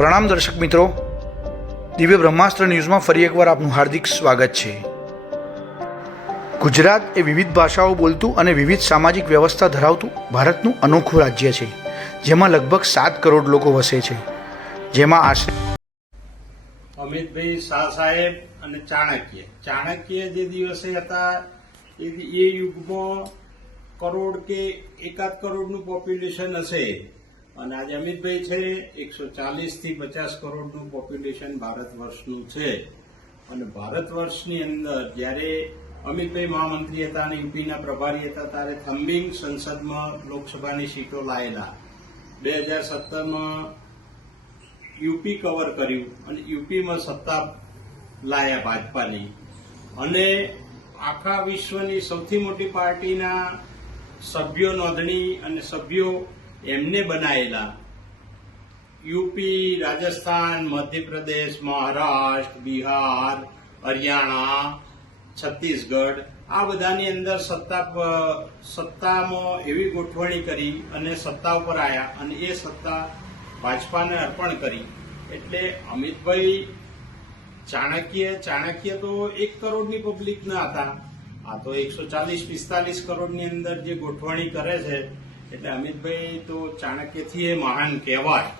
પ્રણામ દર્શક મિત્રો, દિવ્ય બ્રહ્માસ્ત્ર ન્યૂઝમાં ફરી એકવાર આપનું હાર્દિક સ્વાગત છે। ગુજરાત એ વિવિધ ભાષાઓ બોલતું અને વિવિધ સામાજિક વ્યવસ્થા ધરાવતું ભારતનું અનોખું રાજ્ય છે, જેમાં લગભગ 7 કરોડ લોકો વસે છે, જેમાં આશરે અમિતભાઈ શાહ સાહેબ અને ચાણક્ય જે દિવસે હતા એ યુગમાં કરોડ કે એકાદ કરોડનું પોપ્યુલેશન હશે અને આજે અમિતભાઈ છે 140 થી 50 કરોડનું પોપ્યુલેશન ભારત વર્ષનું છે। અને ભારત વર્ષની અંદર જ્યારે અમિતભાઈ મહામંત્રી હતા અને યુપીના પ્રભારી હતા ત્યારે થમ્બિંગ સંસદમાં લોકસભાની સીટો લાયેલા। 2017માં યુપી કવર કર્યું અને યુપીમાં સત્તા લાયા ભાજપાની અને આખા વિશ્વની સૌથી મોટી પાર્ટીના સભ્યો નોંધણી અને સભ્યો એમને બનાયેલા। યુપી, રાજસ્થાન, મધ્યપ્રદેશ, મહારાષ્ટ્ર, બિહાર, હરિયાણા, છત્તીસગઢ આ બધાની અંદર સત્તામાં એવી ગોઠવણી કરી અને સત્તા ઉપર આવ્યા અને એ સત્તા ભાજપાને અર્પણ કરી। એટલે અમિતભાઈ ચાણક્ય તો 1 કરોડની પબ્લિક ના હતા, આ તો 140-45 કરોડની અંદર જે ગોઠવણી કરે છે, એટલે અમિતભાઈ તો ચાણક્યથી એ મહાન કહેવાય।